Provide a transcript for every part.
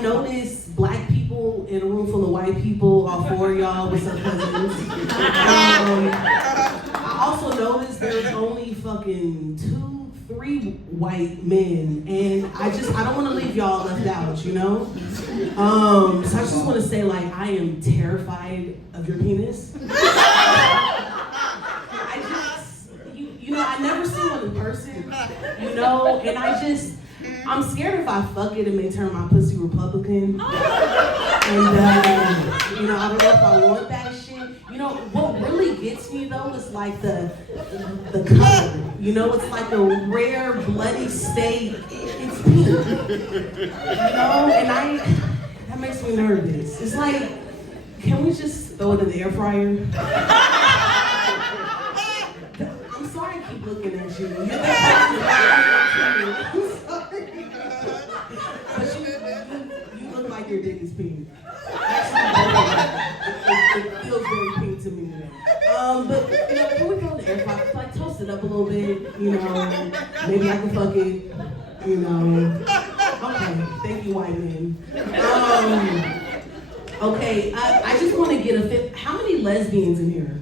I noticed black people in a room full of white people, all four of y'all, what's up, cousins? I also noticed there's only fucking 2-3 white men, and I don't want to leave y'all left out, you know? So I just want to say, like, I am terrified of your penis. I never seen one in person, you know, and I'm scared if I fuck it, it may turn my pussy Republican. And, I don't know if I want that shit. You know, what really gets me though is like the color. You know, it's like a rare bloody steak. It's pink. You know, and that makes me nervous. It's like, can we just throw it in the air fryer? I'm sorry I keep looking at you. I'm sorry. But you look like your dick is pink. Actually, it feels very pink to me. But can we throw the air fryer? Like toast it up a little bit, maybe I can fuck it, Okay, thank you, white men. Okay, I just want to get a fit. How many lesbians in here?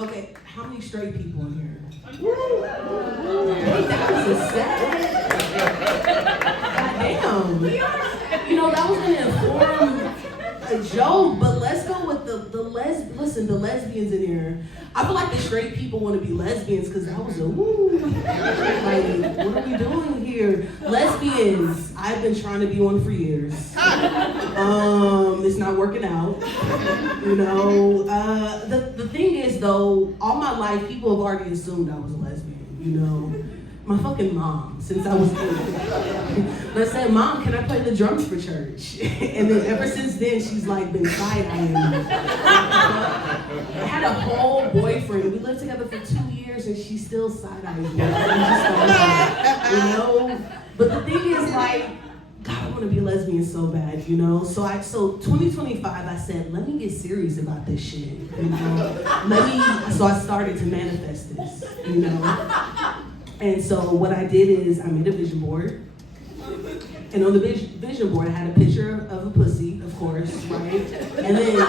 Okay, how many straight people in here? Hey, that was a set. Goddamn. That was gonna inform a joke, but let's go with the lesbians in here. I feel like the straight people want to be lesbians because that was a woo. Like, what are we doing here? Lesbians, I've been trying to be one for years. It's not working out. The thing is though, all my life people have already assumed I was a lesbian, My fucking mom, since I was 8. And I said, Mom, can I play the drums for church? And then ever since then, she's like been side-eyeing me. I had a whole boyfriend. We lived together for 2 years and she still side-eyeing me. But the thing is like, God, I want to be a lesbian so bad, So 2025, I said, let me get serious about this shit, So I started to manifest this, And so what I did is I made a vision board. And on the vision board, I had a picture of a pussy, of course, right? And then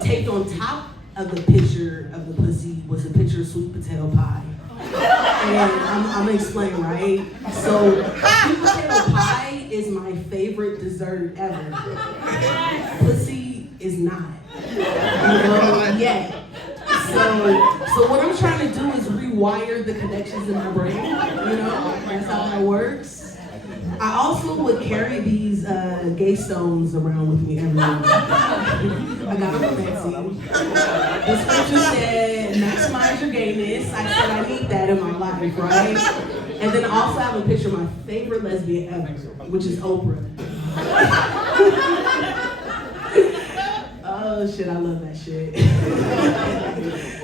taped on top of the picture of the pussy was a picture of sweet potato pie. And I'm gonna explain, right? So sweet potato pie is my favorite dessert ever. Pussy is not, yet. So what I'm trying to do is rewire the connections in my brain, that's how that works. I also would carry these gay stones around with me everywhere. I got them from Etsy. The scripture said, maximize your gayness. I said I need that in my life, right? And then also I have a picture of my favorite lesbian ever, which is Oprah. Oh shit, I love that shit.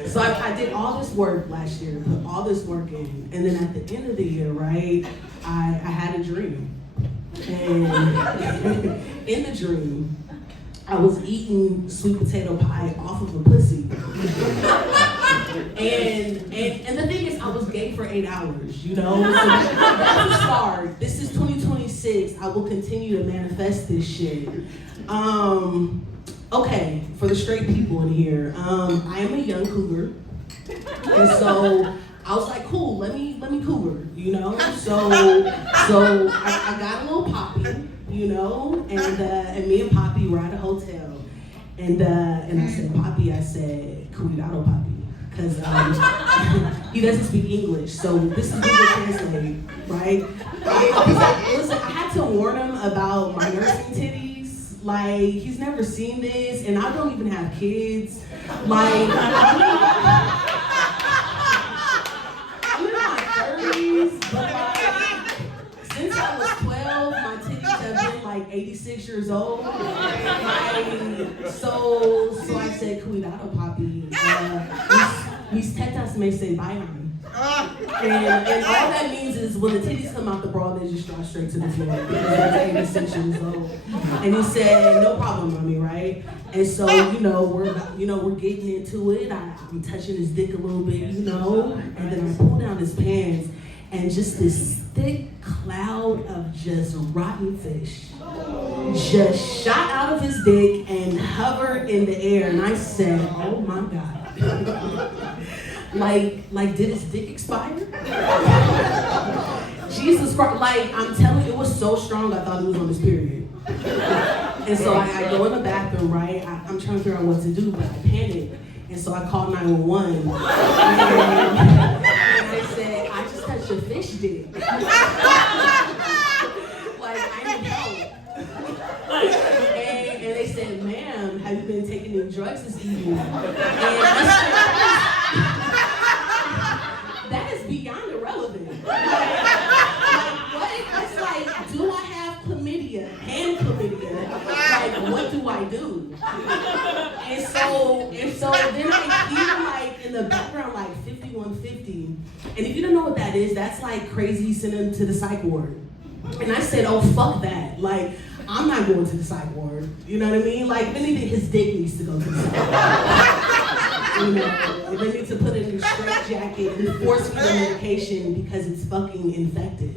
So I did all this work last year, put all this work in, and then at the end of the year, right, I had a dream. And in the dream, I was eating sweet potato pie off of a pussy. And the thing is, I was gay for 8 hours, So that's a start. This is 2026. I will continue to manifest this shit. Okay, for the straight people in here, I am a young cougar, and so I was like, cool, let me cougar, So I got a little poppy, and me and Poppy were at a hotel, and I said, Poppy, cuidado, Poppy, because he doesn't speak English, so this is Google Translate, right? Listen, I had to warn him about my nursing titties. Like, he's never seen this, and I don't even have kids. Like, I'm in my 30s, but like, since I was 12, my titties have been like 86 years old. So I said, cuidado, papi. Mis tetas me se bailan. And all that means is when the titties come out the bra, they just drop straight to the floor because they're 86 years old. And he said, no problem, mommy, right? And so, we're getting into it. I'm touching his dick a little bit, and then I pull down his pants, and just this thick cloud of just rotten fish just shot out of his dick and hovered in the air, and I said, oh my God. like did his dick expire? Jesus Christ, like I'm telling you, it was so strong I thought it was on his period. And so I go in the bathroom, right? I'm trying to figure out what to do, but I panicked. And so I called 911. And I said, I just touched your fish dick. Like, I need help. And they said, ma'am, have you been taking any drugs this evening? And I said, that is beyond irrelevant. Like, what? It's like, do I have chlamydia? Hand chlamydia? Like, what do I do? And so then I hear like in the background like 5150. And if you don't know what that is, that's like crazy send him to the psych ward. And I said, oh fuck that. Like, I'm not going to the psych ward. You know what I mean? Like, if anything, his dick needs to go to the psych ward. You know, they need to put it in a straight jacket and force feed the medication because it's fucking infected.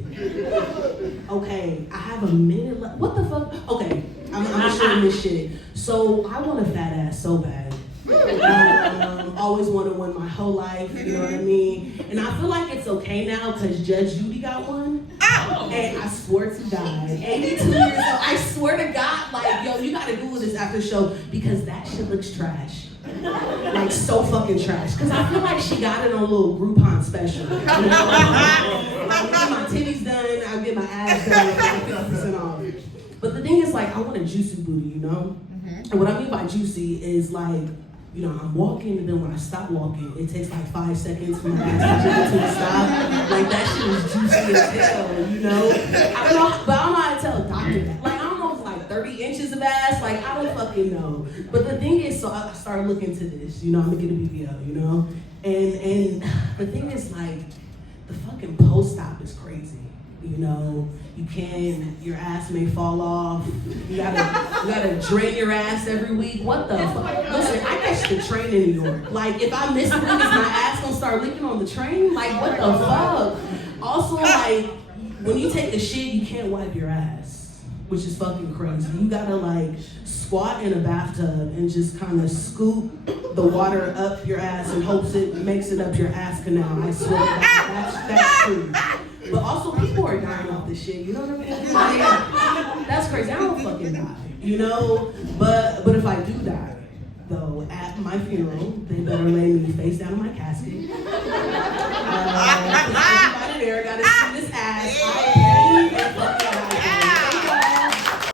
Okay, I have a minute left. What the fuck? Okay, I'm sharing this shit. So I want a fat ass so bad. Always wanted one my whole life, you know what I mean? And I feel like it's okay now because Judge Judy got one. And I swear to God, 82 years old, I swear to God, like, yo, you gotta Google this after the show because that shit looks trash. Like, so fucking trash. Because I feel like she got it on a little Groupon special. You know? Like, get my titties done, I'll get my ass done, like 50% off. But the thing is, like, I want a juicy booty, you know? And what I mean by juicy is, like, you know, I'm walking, and then when I stop walking, it takes like 5 seconds for my ass to stop. Like, that shit is juicy as hell, you know? I don't know, but I don't know how to tell a doctor that. Like, I don't know if it's like 30 inches of ass, like, I don't fucking know. But the thing is, so I started looking into this, you know, I'm gonna get a BBL, you know? And the thing is, like, the fucking post-op is crazy. You know, your ass may fall off. You gotta drain your ass every week. What the fuck? Listen, I catch the train in New York. Like, if I miss it, is my ass gonna start leaking on the train? Like, what the fuck? Also, like, when you take a shit, you can't wipe your ass, which is fucking crazy. You gotta, like, squat in a bathtub and just kind of scoop the water up your ass and hopes it makes it up your ass canal. I swear to God, that's true. But also, people are dying off this shit, you know what I mean? Like, that's crazy. I don't fucking die, you know? But if I do die, though, at my funeral, they better lay me face down in my casket. Everybody there gotta